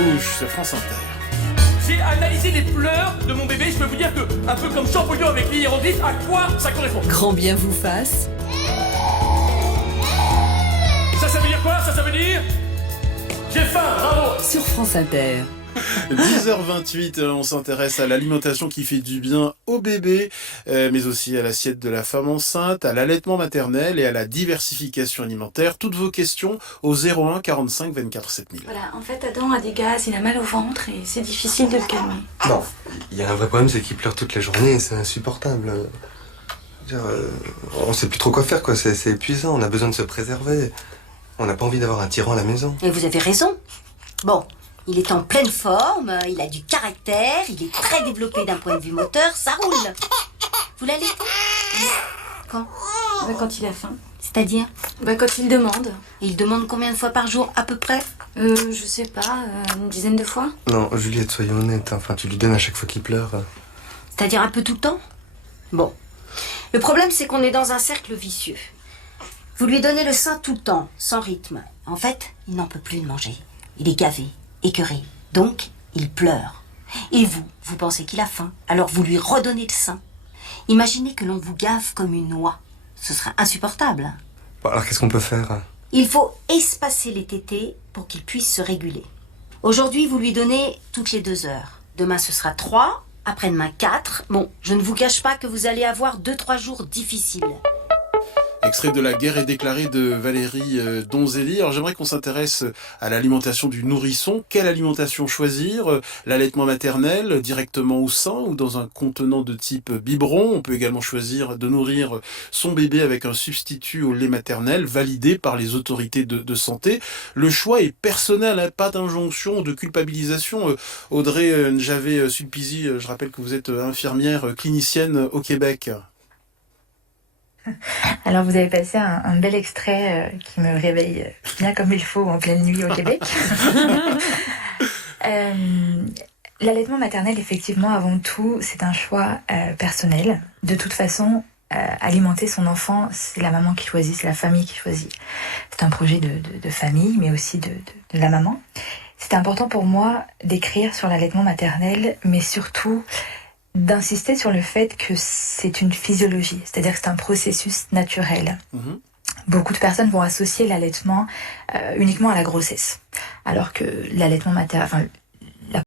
bouche sur France Inter. J'ai analysé les pleurs de mon bébé, je peux vous dire que, un peu comme Champollion avec l'hiéroglyphe, à quoi ça correspond? Grand bien vous fasse. Ça veut dire quoi? Ça veut dire... J'ai faim, bravo! Sur France Inter. 10h28, on s'intéresse à l'alimentation qui fait du bien au bébé, mais aussi à l'assiette de la femme enceinte, à l'allaitement maternel et à la diversification alimentaire. Toutes vos questions au 01 45 24 7000. Voilà, en fait, Adam a des gaz, il a mal au ventre et c'est difficile de le calmer. Non, il y a un vrai problème, c'est qu'il pleure toute la journée et c'est insupportable. On sait plus trop quoi faire, quoi. C'est épuisant, on a besoin de se préserver. On n'a pas envie d'avoir un tyran à la maison. Et vous avez raison. Bon, il est en pleine forme, il a du caractère, il est très développé d'un point de vue moteur, ça roule. Vous l'allaitez? Quand? Quand il a faim. C'est-à-dire? Quand il demande. Et il demande combien de fois par jour, à peu près? Je sais pas, une dizaine de fois. Non, Juliette, soyons honnêtes, enfin, tu lui donnes à chaque fois qu'il pleure. C'est-à-dire un peu tout le temps? Bon. Le problème, c'est qu'on est dans un cercle vicieux. Vous lui donnez le sein tout le temps, sans rythme. En fait, il n'en peut plus de manger. Il est gavé, écœuré. Donc, il pleure. Et vous pensez qu'il a faim. Alors vous lui redonnez le sein. Imaginez que l'on vous gave comme une oie. Ce serait insupportable. Bon, alors qu'est-ce qu'on peut faire? Il faut espacer les tétés pour qu'il puisse se réguler. Aujourd'hui, vous lui donnez toutes les 2 heures. Demain, ce sera 3. Après-demain, 4. Bon, je ne vous cache pas que vous allez avoir 2-3 jours difficiles. Extrait de La guerre est déclarée de Valérie Donzelli. Alors j'aimerais qu'on s'intéresse à l'alimentation du nourrisson. Quelle alimentation choisir? L'allaitement maternel, directement au sein ou dans un contenant de type biberon. On peut également choisir de nourrir son bébé avec un substitut au lait maternel validé par les autorités de santé. Le choix est personnel, hein, pas d'injonction ou de culpabilisation. Audrey Njavé-Sulpizi, je rappelle que vous êtes infirmière clinicienne au Québec. Alors vous avez passé un bel extrait qui me réveille bien comme il faut en pleine nuit au Québec. L'allaitement maternel, effectivement, avant tout, c'est un choix personnel. De toute façon, alimenter son enfant, c'est la maman qui choisit, c'est la famille qui choisit. C'est un projet de famille, mais aussi de la maman. C'est important pour moi d'écrire sur l'allaitement maternel, mais surtout d'insister sur le fait que c'est une physiologie, c'est-à-dire que c'est un processus naturel. Beaucoup de personnes vont associer l'allaitement uniquement à la grossesse, alors que l'allaitement maternel,